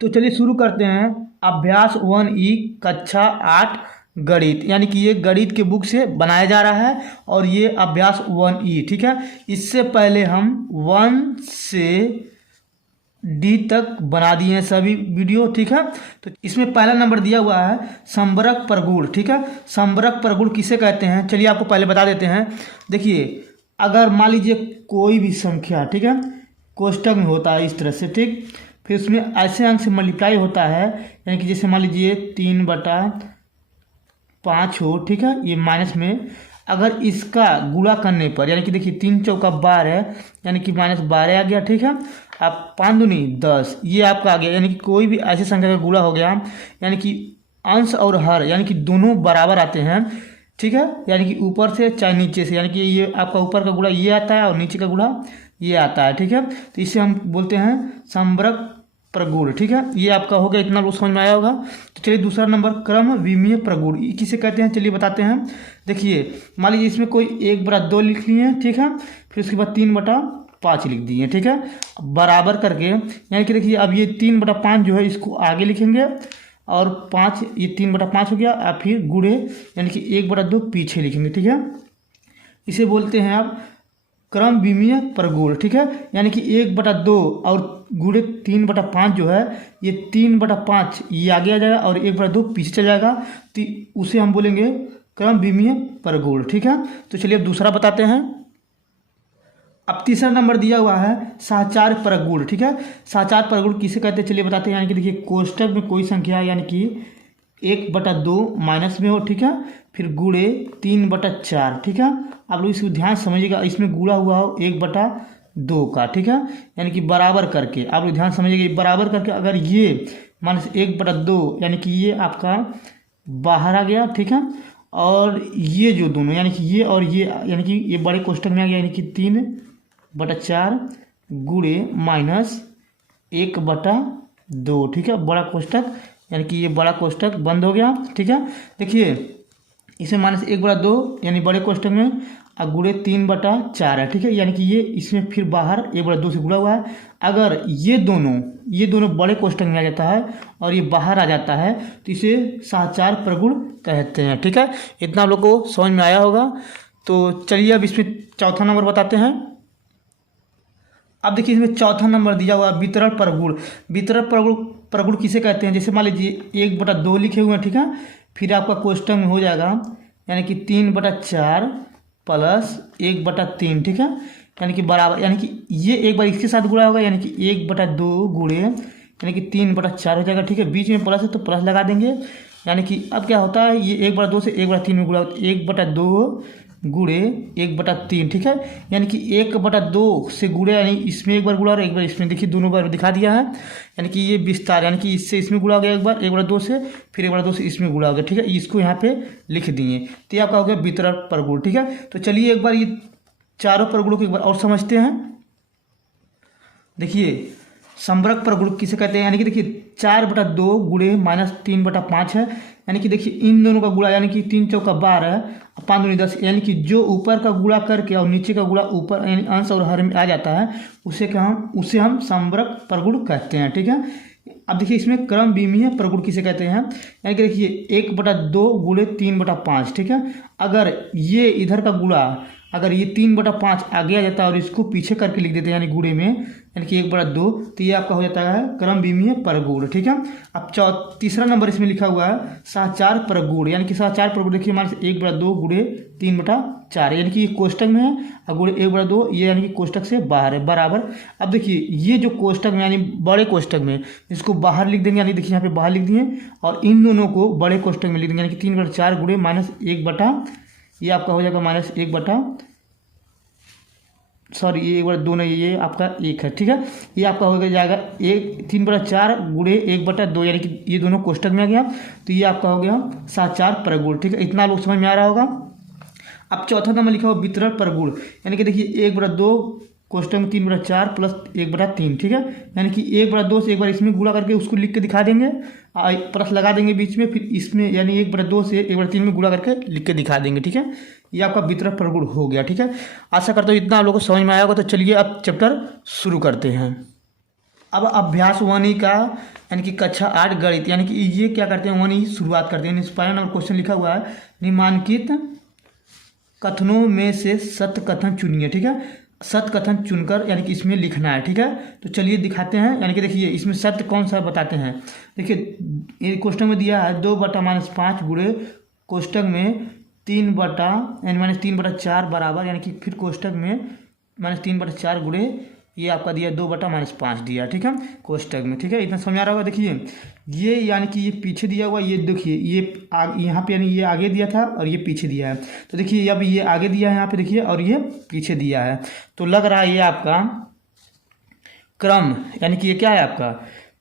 तो चलिए शुरू करते हैं। अभ्यास 1E कक्षा 8 गणित, यानी कि ये गणित के बुक से बनाया जा रहा है और ये अभ्यास 1E, ठीक है। इससे पहले हम 1 से D तक बना दिए हैं सभी वीडियो, ठीक है। तो इसमें पहला नंबर दिया हुआ है संबरक प्रगुण, ठीक है। संबरक प्रगुण किसे कहते हैं, चलिए आपको पहले बता देते हैं। देखिए, अगर मान लीजिए कोई भी संख्या, ठीक है, कोष्टक में होता है इस तरह से, ठीक, फिर उसमें ऐसे अंक से मल्टीप्लाई होता है, यानी कि जैसे मान लीजिए 3/5 हो, ठीक है, ये माइनस में अगर इसका गुणा करने पर, यानी कि देखिए 3 चौका 12, यानी कि -12 आ गया, ठीक है। अब 5 दूनी 10, ये आपका आ गया, यानी कि कोई भी ऐसी संख्या का गुणा हो गया, यानी कि अंश और हर यानी कि दोनों बराबर आते हैं, ठीक है, यानी कि ऊपर से चाहे नीचे से, यानी कि ये आपका ऊपर का गुणा ये आता है और नीचे का गुणा ये आता है, ठीक है। तो इसे हम बोलते हैं संबरक प्रगुण, ठीक है। ये आपका हो गया, इतना लोग समझ में आया होगा। तो चलिए दूसरा नंबर क्रम विमीय प्रगुण, किसे कहते हैं चलिए बताते हैं। देखिए, मान लीजिए इसमें कोई 1/2 लिख लिए, ठीक है, फिर उसके बाद 3/5 लिख दिए, ठीक है, बराबर करके, यानी कि देखिए अब ये 3/5 जो है इसको आगे लिखेंगे और 5, ये 3/5 हो गया, और फिर गुणे यानी कि 1/2 पीछे लिखेंगे, ठीक है। इसे बोलते हैं आप क्रम विमीय प्रगुण, ठीक है, यानी कि 1/2 और गुणे 3/5 जो है, ये 3/5 ये आगे आ जाएगा और 1/2 पीछे चल जाएगा, तो उसे हम बोलेंगे क्रम विमीय प्रगुण, ठीक है। तो चलिए अब दूसरा बताते हैं। अब तीसरा नंबर दिया हुआ है सहचार प्रगुण, ठीक है। सहचार प्रगुण किसे कहते हैं चलिए बताते हैं। यानी कि देखिए कोष्टक में कोई संख्या यानी कि 1/2 माइनस में हो, ठीक है, फिर गुणे 3/4, ठीक है। आप लोग इसको ध्यान समझिएगा, इसमें गुणा हुआ हो 1/2 का, ठीक है, यानी कि बराबर करके, आप लोग ध्यान समझिएगा, बराबर करके अगर ये -1/2 यानी कि ये आपका बाहर आ गया, ठीक है, और ये जो दोनों यानी कि ये और ये यानी कि ये बड़े कोष्टक में आ गया, यानी कि 3/4 गुणे -1/2, ठीक है, बड़ा कोष्टक, यानी कि ये बड़ा कोष्टक बंद हो गया, ठीक है। देखिए इसमें -1/2 यानी बड़े कोष्टक में और गुणे 3/4 है, ठीक है, यानी कि ये इसमें फिर बाहर 1/2 से गुणा हुआ है। अगर ये दोनों बड़े कोष्टक में आ जाता है और ये बाहर आ जाता है तो इसे सहचार प्रगुण कहते हैं, ठीक है। इतना आप लोग को समझ में आया होगा। तो चलिए अब इसमें चौथा नंबर बताते हैं। अब देखिए इसमें चौथा नंबर दिया हुआ वितरण प्रगुण। वितरण प्रगुण किसे कहते हैं, जैसे मान लीजिए 1/2 लिखे हुए हैं, ठीक है, फिर आपका कोष्टक में हो जाएगा यानी कि 3/4 प्लस 1/3, ठीक है, यानी कि बराबर, यानी कि ये एक बार इसके साथ गुणा होगा, यानी कि 1/2 गुणे यानी कि 3/4 हो जाएगा, ठीक है। बीच में प्लस है तो प्लस लगा देंगे, यानी कि अब क्या होता है, ये 1/2 से 1/3 में गुणा होता है, 1/2 गुणे 1/3, ठीक है, यानी कि 1/2 से गुणे, यानी इसमें एक बार गुणा और एक बार इसमें, देखिए दोनों बार दिखा दिया है, यानी कि ये विस्तार, यानी कि इससे इसमें गुणा हो गया एक बार 1/2 से, फिर 1/2 से इसमें गुणा हो गया, ठीक है, इसको यहाँ पे लिख दिए, तो ये आपका हो गया वितरण प्रगुण, ठीक है। तो चलिए एक बार ये चारों प्रगुणों को एक बार और समझते हैं। देखिए संबरक प्रगुण किसे कहते हैं, यानी कि देखिए 4/2 गुणे -3/5 है, यानी कि देखिए इन दोनों का गुणा, यानी कि 3 चौका 12 5 दूनी 10, यानी कि जो ऊपर का गुणा करके और नीचे का गुणा ऊपर यानी अंश और हर में आ जाता है, उसे हम संबरक प्रगुण कहते हैं, ठीक है। अब देखिए इसमें क्रम विमीय प्रगुण किसे कहते हैं, यानी कि देखिए 1/2 गुणे 3/5, ठीक है, अगर ये इधर का गुणा, अगर ये 3/5 आगे आ जाता है और इसको पीछे करके लिख देते हैं यानी गुणे में, यानी कि 1/2, तो ये आपका हो जाता है क्रम विमीय प्रगुण, ठीक है। अब तीसरा नंबर इसमें लिखा हुआ है सहचार प्रगुण, यानी कि सहचार प्रगुण देखिए हमारे 1/2 गुणे 3/4, यानी कि ये कोष्टक में है और गुणे 1/2 ये यानी कि कोष्टक से बाहर है, बराबर। अब देखिए ये जो कोष्टक में यानी बड़े कोष्टक में, इसको बाहर लिख देंगे, यानी देखिए यहाँ पे बाहर लिख दिए, और इन दोनों को बड़े कोष्टक में लिख देंगे, यानी कि 3/4 गुणे -1/, ये आपका हो जाएगा ये 1/2 नहीं, ये आपका 1 है, ठीक है, ये आपका हो जाएगा 3/4 गुणे 1/2, यानी कि ये दोनों कोष्टक में आ गया, तो ये आपका हो गया सहचार प्रगुण, ठीक है। इतना लोग समझ में आ रहा होगा। अब चौथा नंबर लिखा हुआ वितरण प्रगुण, यानी कि देखिए 1/2 कोष्टक में 3/4 प्लस 1/3, ठीक है, यानी कि 1/2 से एक बार इसमें गुणा करके उसको लिख के दिखा देंगे, प्लस लगा देंगे बीच में, फिर इसमें यानी 1/2 से 1/3 में गुणा करके लिख के दिखा देंगे, ठीक है। ये आपका वितरण प्रगुण हो गया, ठीक है। आशा करता हूँ इतना आप लोगों को समझ में आया होगा। तो चलिए अब चैप्टर शुरू करते हैं। अब अभ्यास 1 का यानी कि कक्षा 8 गणित यानी कि ये क्या करते हैं 1 शुरुआत करते हैं। पहला नंबर क्वेश्चन लिखा हुआ है निम्नलिखित कथनों में से सत्य कथन चुनिए। ठीक है, सत्य कथन चुनकर यानी कि इसमें लिखना है। ठीक है, तो चलिए दिखाते हैं। यानी कि देखिए इसमें सत्य कौन सा बताते हैं। देखिए ये कोष्टक में दिया है 2/-5 गुणे कोष्टक में 3 यानी -3/4 बराबर यानी कि फिर कोष्टक में -3/4 गुणे ये आपका दिया 2/-5 दिया। ठीक है, कोष्टक में। ठीक है, इतना समझ आ रहा होगा। देखिए ये यानी कि ये पीछे दिया हुआ, ये देखिए ये यहाँ पे यानी ये आगे दिया था और ये पीछे दिया है। तो देखिए अब ये आगे दिया है यहाँ पे देखिए और ये पीछे दिया है। तो लग रहा है ये आपका क्रम यानी कि ये क्या है आपका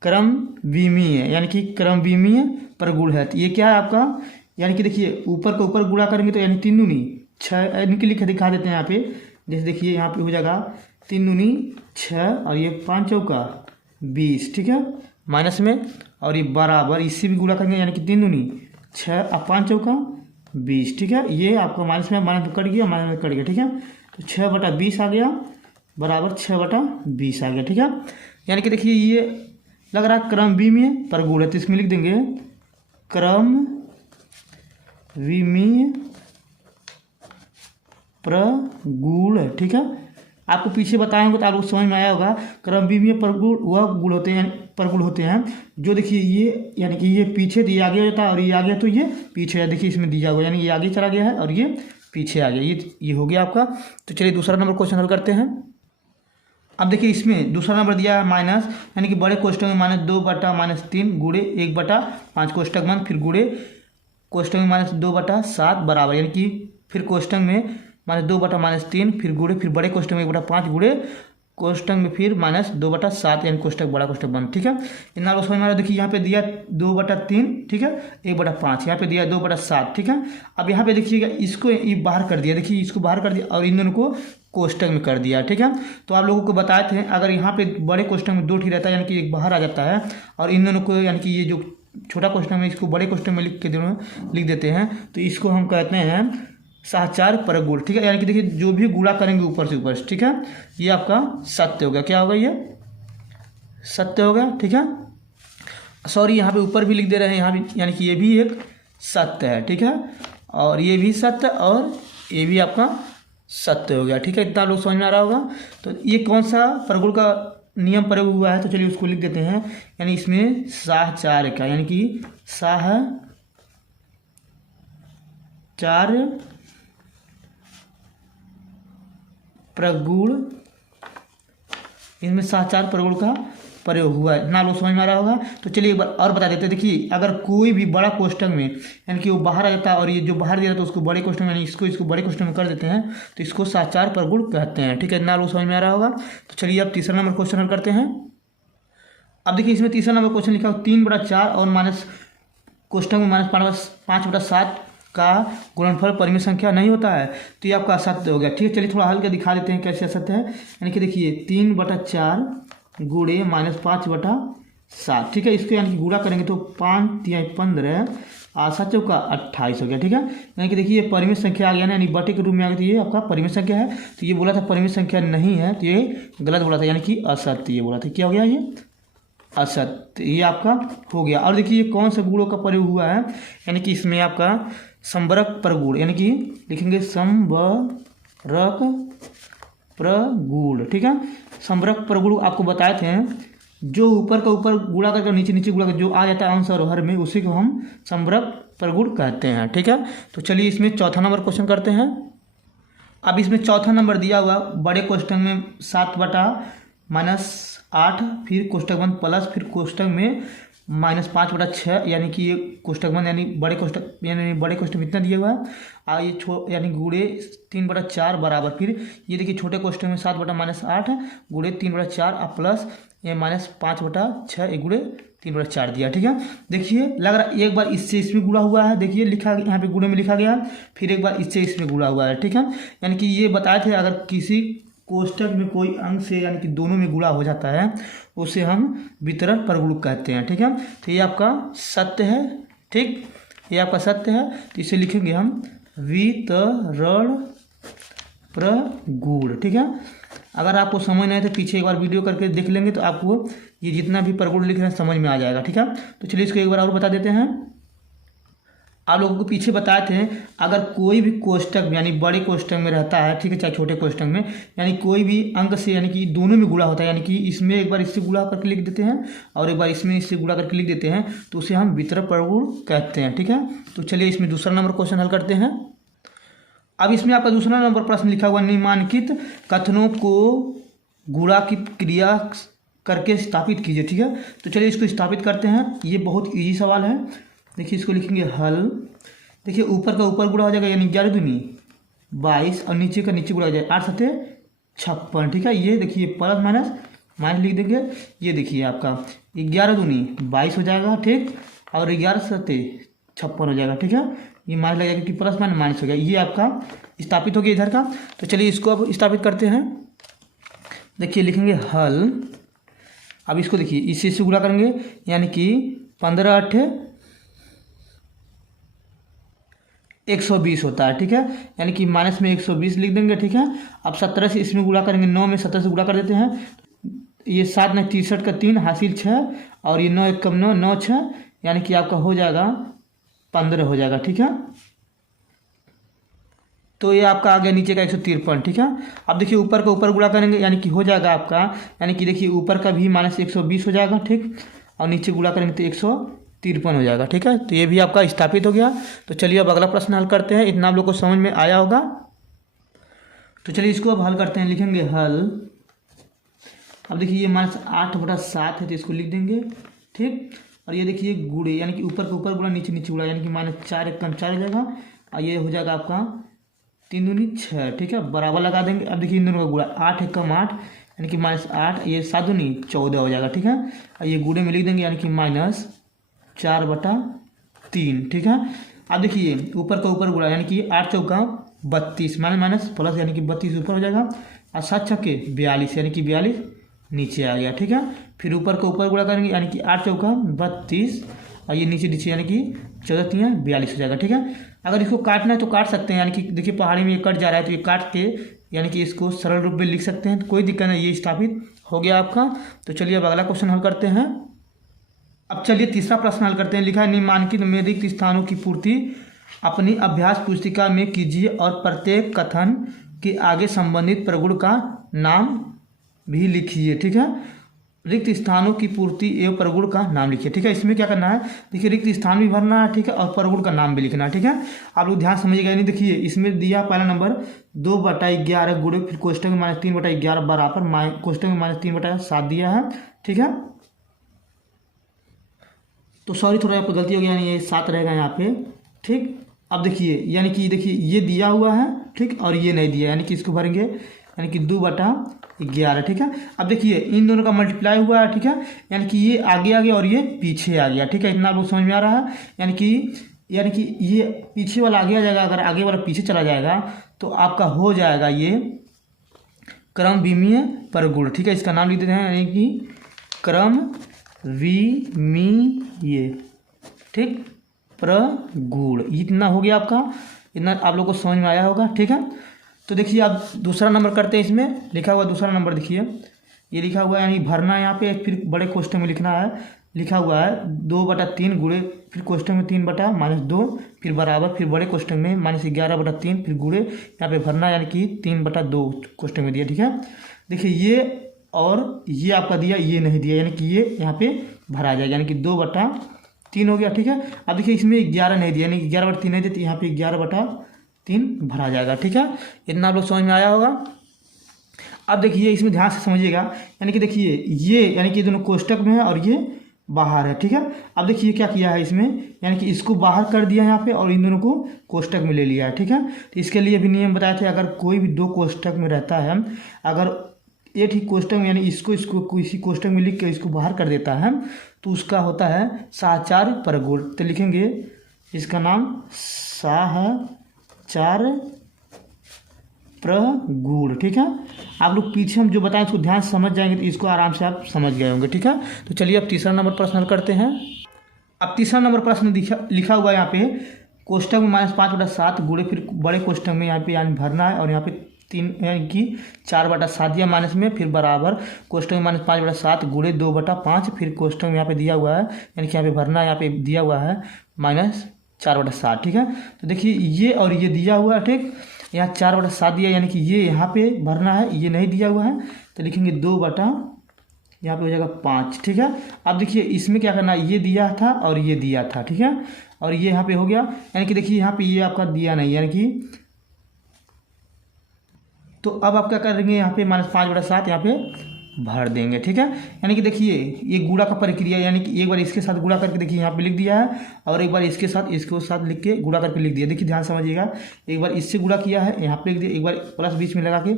क्रम विमीय यानी कि क्रम विमीय प्रगुण है। तो ये क्या है आपका यानी कि देखिए ऊपर को ऊपर गुणा करेंगे तो यानी 3 दूनी 6 इनके लिखे दिखा देते हैं यहाँ पे। जैसे देखिए यहाँ पे हो जाएगा 3 दूनी 6 और ये 5 चौका 20। ठीक है, माइनस में और ये बराबर इससे भी गुणा करेंगे यानी कि 3 दूनी 6 और 5 चौका 20। ठीक है, ये आपको माइनस में माइनस कट गया, माइनस में कट गया। ठीक है, तो 6/20 आ गया बराबर 6/20 आ गया। ठीक है, यानी कि देखिए ये लग रहा है क्रम विमीय प्रगुण है। तो इसमें लिख देंगे क्रम विमीय प्रगुण। ठीक है, आपको पीछे बताए होंगे तो आपको समझ में आया होगा। क्रम विमीय प्रगुण वह गुण होते हैं प्रगुण होते हैं जो देखिए ये यानी कि ये पीछे ये आगे होता है और ये आगे तो ये पीछे है। देखिए इसमें दिया हुआ यानी ये आगे चला गया है और ये पीछे आ गया। ये हो गया आपका। तो चलिए दूसरा नंबर क्वेश्चन हल करते हैं। अब देखिए इसमें दूसरा नंबर दिया है माइनस यानी कि बड़े कोष्टक में -2/-3 गुणे 1/5 कोष्टक बंद फिर गुणे कोष्टक में -2/7 बराबर यानी कि फिर कोष्टक में -2/-3 फिर गुणे फिर बड़े कोष्टक में 1/5 गुणे कोष्टक में फिर -2/7 यानी कोष्टक बड़ा कोष्टक बंद। ठीक है, इतना लोग समझ में आ रहा है। देखिए यहाँ पे दिया 2/3। ठीक है, 1/5 यहाँ पे दिया 2/7। ठीक है, अब यहाँ पे देखिएगा इसको ये बाहर कर दिया। देखिए इसको बाहर कर दिया और इन दोनों को कोष्टक में कर दिया। ठीक है, तो आप लोगों को बताए थे अगर यहाँ पे बड़े कोष्टक में 2 ठीक रहता है यानी कि एक बाहर आ जाता है और इन दोनों को यानी कि ये जो छोटा कोष्टक में इसको बड़े कोष्टक में लिख देते हैं तो इसको हम कहते हैं सहचार परगुण। ठीक है, यानी कि देखिए जो भी गुणा करेंगे ऊपर से ऊपर। ठीक है, ये आपका सत्य हो गया। क्या होगा ये सत्य हो गया। ठीक है, सॉरी यहाँ पे ऊपर भी लिख दे रहे हैं यहाँ भी यानी कि ये भी एक सत्य है। ठीक है, और ये भी सत्य और ये भी आपका सत्य हो गया। ठीक है, इतना लोग समझ में आ रहा होगा। तो ये कौन सा प्रगुण का नियम प्रयोग हुआ है तो चलिए उसको लिख देते हैं। यानी इसमें सहचार का यानी कि सहचार प्रगुण इसमें सहचार प्रगुण का प्रयोग हुआ है। ना लोग समझ में आ रहा होगा। तो चलिए एक बार और बता देते हैं। देखिए अगर कोई भी बड़ा कोष्टक में यानी कि वो बाहर आ जाता है और ये जो बाहर दिया तो उसको बड़े कोष्टक में यानी इसको बड़े कोष्टक में कर देते हैं तो इसको सहचार प्रगुण कहते हैं। ठीक है, ना लोग समझ में आ रहा होगा। तो चलिए अब तीसरा नंबर क्वेश्चन हल करते हैं। अब देखिए इसमें तीसरा नंबर क्वेश्चन लिखा हो 3/4 और माइनस कोष्टक में -5/7 का गुणनफल परिमेय संख्या नहीं होता है तो ये आपका असत्य हो गया। ठीक है, चलिए थोड़ा हल के दिखा देते हैं कैसे असत्य है। यानी कि देखिए 3/4 गुणे -5/7। ठीक है, इसको यानी कि गुणा करेंगे तो 5×3 = 15 और 7 चौका 28 हो गया। ठीक है, यानी कि देखिए ये परिमेय संख्या आ गया ना यानी बटे के रूप में आ गया। तो ये आपका परिमेय संख्या है। तो ये बोला था परिमेय संख्या नहीं है तो ये गलत बोला था यानी कि असत्य ये बोला था। क्या हो गया ये असत्य। ये आपका हो गया। और देखिए ये कौन से गुणों का प्रयोग हुआ है यानी कि इसमें आपका संबरक प्रगुण यानी कि लिखेंगे संबरक प्रगुण। ठीक है, संबरक प्रगुण आपको बताए थे जो ऊपर का ऊपर गुणा करके नीचे नीचे गुणा कर जो आ जाता है अंश और हर में उसी को हम संबरक प्रगुण कहते हैं। ठीक है, तो चलिए इसमें चौथा नंबर क्वेश्चन करते हैं। अब इसमें चौथा नंबर दिया हुआ बड़े कोष्टक में 7/-8 फिर कोष्टक बंद प्लस फिर कोष्टक में -5/6 यानी कि ये कोष्टक बंद यानी बड़े कोष्टक में इतना दिया हुआ है और ये यानी गुणे 3/4 बराबर फिर ये देखिए छोटे कोष्टक में 7/-8 गुणे 3/4 और प्लस ये -5/6 गुणे 3/4 दिया। ठीक है, देखिए लग रहा है एक बार इससे इसमें गुणा हुआ है। देखिए लिखा यहाँ पे गुणे में लिखा गया फिर एक बार इससे इसमें गुणा हुआ है। ठीक है, यानी कि ये बताए थे अगर किसी कोष्टक में कोई अंक से यानी कि दोनों में गुणा हो जाता है उसे हम वितरण प्रगुण कहते हैं। ठीक है, तो ये आपका सत्य है। ठीक, ये आपका सत्य है तो इसे लिखेंगे हम वितरण प्रगुण। ठीक है, अगर आपको समझ नहीं आए तो पीछे एक बार वीडियो करके देख लेंगे तो आपको ये जितना भी परगुण लिख रहे हैं समझ में आ जाएगा, ठीक है। तो चलिए इसको एक बार और बता देते हैं। आप लोगों को पीछे बताए थे अगर कोई भी कोष्टक यानी बड़े कोष्टक में रहता है, ठीक है, चाहे छोटे कोष्टक में, यानी कोई भी अंक से यानी कि दोनों में गुणा होता है, यानी कि इसमें एक बार इससे गुणा करके लिख देते हैं और एक बार इसमें इससे गुणा करके लिख देते हैं, तो उसे हम वितरण परगुण कहते हैं, ठीक है। तो चलिए इसमें दूसरा नंबर क्वेश्चन हल करते हैं। अब इसमें आपका दूसरा नंबर प्रश्न लिखा हुआ निम्नलिखित कथनों को गुणा की क्रिया करके स्थापित कीजिए, ठीक है। तो चलिए इसको स्थापित करते हैं। ये बहुत ईजी सवाल है। देखिए इसको लिखेंगे हल। देखिए ऊपर का ऊपर गुणा हो जाएगा यानी 11 दूनी 22 और नीचे का नीचे गुणा हो जाएगा 8 सत्ते 56, ठीक है। ये देखिए प्लस माइनस माइनस लिख देंगे। ये देखिए आपका 11 दूनी 22 हो जाएगा, ठीक, और 11 सत्ते 56 हो जाएगा, ठीक है। ये माइनस लगेगा कि प्लस माइनस माइनस हो गया। ये आपका स्थापित हो गया इधर का। तो चलिए इसको अब स्थापित करते हैं। देखिए लिखेंगे हल। अब इसको देखिए इसी से गुणा करेंगे यानी कि 15 8 120 होता है, ठीक है, यानी कि माइनस में 120 लिख देंगे, ठीक है। अब 17 से इसमें गुणा करेंगे, 9 में 17 से गुणा कर देते हैं। ये 7 9 63 का 3 हासिल 6 और ये 9 1 कम 9 9 6 यानी कि आपका हो जाएगा 15 हो जाएगा, ठीक है। तो ये आपका आ गया नीचे का 153, ठीक है। अब देखिए ऊपर का ऊपर गुणा करेंगे यानी कि हो जाएगा आपका, यानी कि देखिए ऊपर का भी माइनस 120 हो जाएगा, ठीक, और नीचे गुणा करेंगे तो 153 हो जाएगा, ठीक है। तो ये भी आपका स्थापित हो गया। तो चलिए अब अगला प्रश्न हल करते हैं। इतना आप लोग को समझ में आया होगा। तो चलिए इसको अब हल करते हैं। लिखेंगे हल। अब देखिए ये -8/7 है तो इसको लिख देंगे, ठीक, और ये देखिए गुणे यानी कि ऊपर का ऊपर गुणा नीचे नीचे गुणा यानी कि -4 1 कम 4 हो जाएगा और ये हो जाएगा आपका 3 दूनी 6, ठीक है, बराबर लगा देंगे। अब देखिए इन दोनों का गुणा 8 1 कम 8 यानी कि -8, ये 7 दूनी 14 हो जाएगा, ठीक है, और ये गुणे में लिख देंगे यानी कि -4/3, ठीक है। अब देखिए ऊपर का ऊपर गुणा यानी कि 8 चौका 32 माइनस प्लस यानी कि 32 ऊपर हो जाएगा और 7 छक्के 42 यानी कि 42 नीचे आ गया, ठीक है। फिर ऊपर का ऊपर गुणा करेंगे यानी कि 8 चौका 32 और ये नीचे नीचे यानी कि 14 3 42 हो जाएगा, ठीक है। अगर इसको काटना है तो काट सकते हैं, यानी कि देखिए पहाड़ी में ये कट जा रहा है तो ये काट के यानी कि इसको सरल रूप में लिख सकते हैं, तो कोई दिक्कत नहीं। ये स्थापित हो गया आपका। तो चलिए अब अगला क्वेश्चन हल करते हैं। अब चलिए तीसरा प्रश्न हल करते हैं। लिखा है निम्नलिखित में रिक्त स्थानों की पूर्ति अपनी अभ्यास पुस्तिका में कीजिए और प्रत्येक कथन के आगे संबंधित प्रगुण का नाम भी लिखिए, ठीक है। रिक्त स्थानों की पूर्ति एवं प्रगुण का नाम लिखिए, ठीक है। इसमें क्या करना है, देखिए रिक्त स्थान भी भरना है, ठीक है, और प्रगुण का नाम भी लिखना है, ठीक है। आप लोग ध्यान समझिएगा। नहीं देखिए इसमें दिया पहला नंबर 2/11 गुणे फिर कोष्टक में -3/11 बराबर कोष्टक में -3/7 दिया है, ठीक है। तो सॉरी थोड़ा आपको गलती हो गया, यानी ये 7 रहेगा यहाँ पे, ठीक। अब देखिए यानी कि देखिए ये दिया हुआ है, ठीक, और ये नहीं दिया, यानी कि इसको भरेंगे यानी कि 2/11, ठीक है। अब देखिए इन दोनों का मल्टीप्लाई हुआ है, ठीक है, यानी कि ये आगे आ गया और ये पीछे आ गया, ठीक है। इतना आप लोग समझ में आ रहा है। यानी कि ये पीछे वाला आगे आ जाएगा, अगर आगे वाला पीछे चला जाएगा तो आपका हो जाएगा ये क्रम विमीय प्रगुण, ठीक है। इसका नाम लिख देते हैं यानी कि क्रम विमीय, ठीक, प्रगुण। इतना हो गया आपका। इतना आप लोग को समझ में आया होगा, ठीक है। तो देखिए अब दूसरा नंबर करते हैं। इसमें लिखा हुआ दूसरा नंबर देखिए, ये लिखा हुआ है यानी भरना यहाँ पे फिर बड़े कोष्टक में लिखना है। लिखा हुआ है 2/3 गुणे फिर कोष्टक में 3/-2 फिर बराबर फिर बड़े कोष्टक में -11/3 फिर गुणे यहाँ पे भरना यानी कि 3/2 कोष्टक में दिया, ठीक है। देखिए ये और ये आपका दिया, ये नहीं दिया, यानी कि ये यहाँ पे भरा जाएगा यानी कि 2/3 हो गया, ठीक है। अब देखिए इसमें 11 नहीं दिया, यानी कि 11/3 नहीं देते, यहाँ पे 11/3 भरा जाएगा, ठीक है। इतना आप लोग समझ में आया होगा। अब देखिए इसमें ध्यान से समझिएगा, यानी कि देखिए ये यानी कि दोनों कोष्टक में है और ये बाहर है, ठीक है। अब देखिए क्या किया है इसमें, यानी कि इसको बाहर कर दिया यहाँ पे और इन दोनों को कोष्टक में ले लिया है, ठीक है। तो इसके लिए भी नियम बताए थे, अगर कोई भी 2 कोष्टक में रहता है, अगर एक ही कोष्टक में यानी इसको किसी कोष्टक में लिख के इसको बाहर कर देता है तो उसका होता है साहचार प्रगुण। तो लिखेंगे इसका नाम साहचार प्रगुण, ठीक है। आप लोग पीछे हम जो बताएं उसको ध्यान से समझ जाएंगे तो इसको आराम से आप समझ गए होंगे, ठीक है। तो चलिए अब तीसरा नंबर प्रश्न हल करते हैं। अब तीसरा नंबर प्रश्न लिखा हुआ है यहाँ पे कोष्टक में -5/7 गुणे फिर बड़े कोष्टक में यहाँ पे यानी भरना है और यहाँ पे 3 यानी कि 4/7 दिया माइनस में, फिर बराबर कोष्टक में -5/7 गुणे 2/5, फिर कोष्टक में यहाँ पे दिया हुआ है यानी कि यहाँ पे भरना, यहाँ पे दिया हुआ है -4/7। ठीक है, तो देखिए ये और ये दिया हुआ है, ठीक, यहाँ 4/7 दिया यानी कि ये यहाँ पे भरना है, ये नहीं दिया हुआ है तो लिखेंगे 2 यहाँ पे हो जाएगा 5। ठीक है, अब देखिए इसमें क्या करना है, ये दिया था और ये दिया था, ठीक है, और ये यहाँ पे हो गया यानी कि देखिए यहाँ पे ये आपका दिया नहीं यानी कि, तो अब आप क्या करेंगे, यहाँ पे -5/7 यहाँ पे भर देंगे। ठीक है, यानी कि देखिए ये गुणा का प्रक्रिया यानी कि एक बार इसके साथ गुणा करके देखिए यहाँ पे लिख दिया है और एक बार इसके साथ लिख के गुणा करके लिख दिया। देखिए ध्यान समझिएगा, एक बार इससे गुणा किया है यहाँ पे लिख दिया, एक बार प्लस बीच में लगा के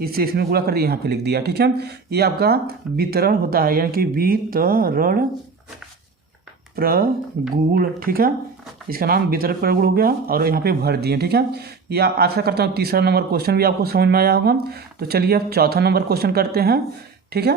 इससे इसमें गुणा कर दिया, यहाँ पे लिख दिया। ठीक है, ये आपका वितरण होता है यानी कि वितरण प्रगुण। ठीक है, इसका नाम वितरण प्रगुण हो गया और यहाँ पे भर दिए। ठीक है, ये आशा करता हूँ तीसरा नंबर क्वेश्चन भी आपको समझ में आया होगा। तो चलिए अब चौथा नंबर क्वेश्चन करते हैं। ठीक है,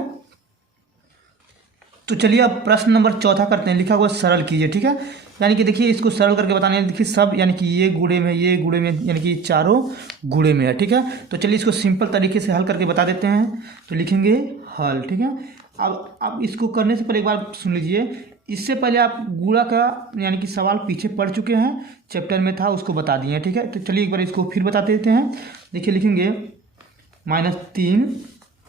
तो चलिए अब प्रश्न नंबर चौथा करते हैं। लिखा हुआ सरल कीजिए। ठीक है, यानी कि देखिए इसको सरल करके बताना है। देखिए सब यानी कि ये गुणे में यानी कि चारों गुणे में है। ठीक है, तो चलिए इसको सिंपल तरीके से हल करके बता देते हैं। तो लिखेंगे हल। ठीक है, अब इसको करने से पहले एक बार सुन लीजिए, इससे पहले आप गुणा का यानी कि सवाल पीछे पढ़ चुके हैं, चैप्टर में था उसको बता दिए। ठीक है, तो चलिए एक बार इसको फिर बता देते हैं। देखिए लिखेंगे -3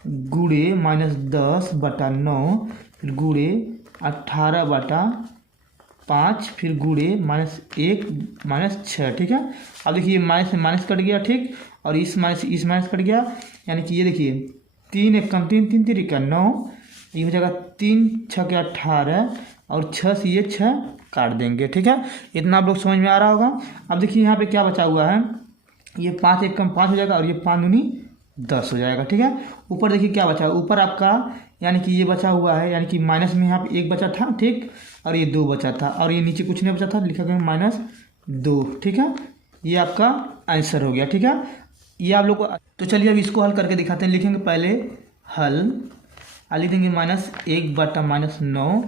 गुणे -10/9 फिर गुणे 18/5 फिर गुणे -1 -6। ठीक है, अब देखिए माइनस में माइनस कट गया, ठीक, और इस माइनस कट गया यानी कि ये देखिए 3 × 1 = 3, 3 × 3 = 9, ये हो जाएगा 3 × 6 = 18 और 6 से ये 6 काट देंगे। ठीक है, इतना आप लोग समझ में आ रहा होगा। अब देखिए यहाँ पे क्या बचा हुआ है, ये 5 × 1 = 5 हो जाएगा और ये 5 × 2 = 10 हो जाएगा। ठीक है, ऊपर देखिए क्या बचा है, ऊपर आपका यानी कि ये बचा हुआ है यानी कि माइनस में यहाँ पे 1 बचा था, ठीक, और ये 2 बचा था और ये नीचे कुछ नहीं बचा था, लिखा गया -2। ठीक है, ये आपका आंसर हो गया। ठीक है, ये आप लोग को, तो चलिए अब इसको हल करके दिखाते हैं। लिखेंगे पहले हल, लिख देंगे -1/-9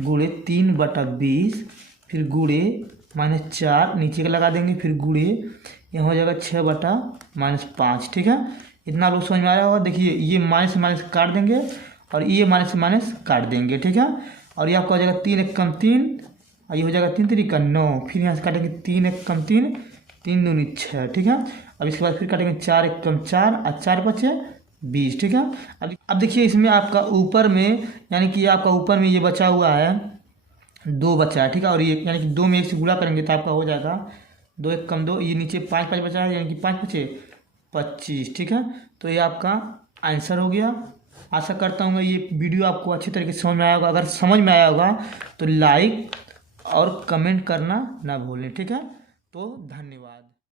गुणे 3/20 फिर गुणे -4 नीचे का लगा देंगे, फिर गुणे यहाँ हो जाएगा 6/-5। ठीक है, इतना लोग समझ में आया होगा। देखिए ये माइनस माइनस काट देंगे और ये माइनस माइनस काट देंगे। ठीक है, और ये आपका हो जाएगा 3 × 1 = 3 और ये हो जाएगा 3 × 3 = 9, फिर यहाँ से काटेंगे 3 × 1 = 3, 3 × 2 = 6। ठीक है, अब इसके बाद फिर काटेंगे 4 × 1 = 4 और 4 बचे 20। ठीक है, अब देखिए इसमें आपका ऊपर में यानी कि आपका ऊपर में ये बचा हुआ है 2 बचा है। ठीक है, और ये यानी कि 2 में 1 से गुणा करेंगे तो आपका हो जाएगा 2 × 1 = 2, ये नीचे 5 5 बचा है यानी कि 5 बचे 25। ठीक है, तो ये आपका आंसर हो गया। आशा करता हूँ ये वीडियो आपको अच्छी तरीके से समझ में आया होगा। अगर समझ में आया होगा तो लाइक और कमेंट करना ना भूलें। ठीक है, तो धन्यवाद।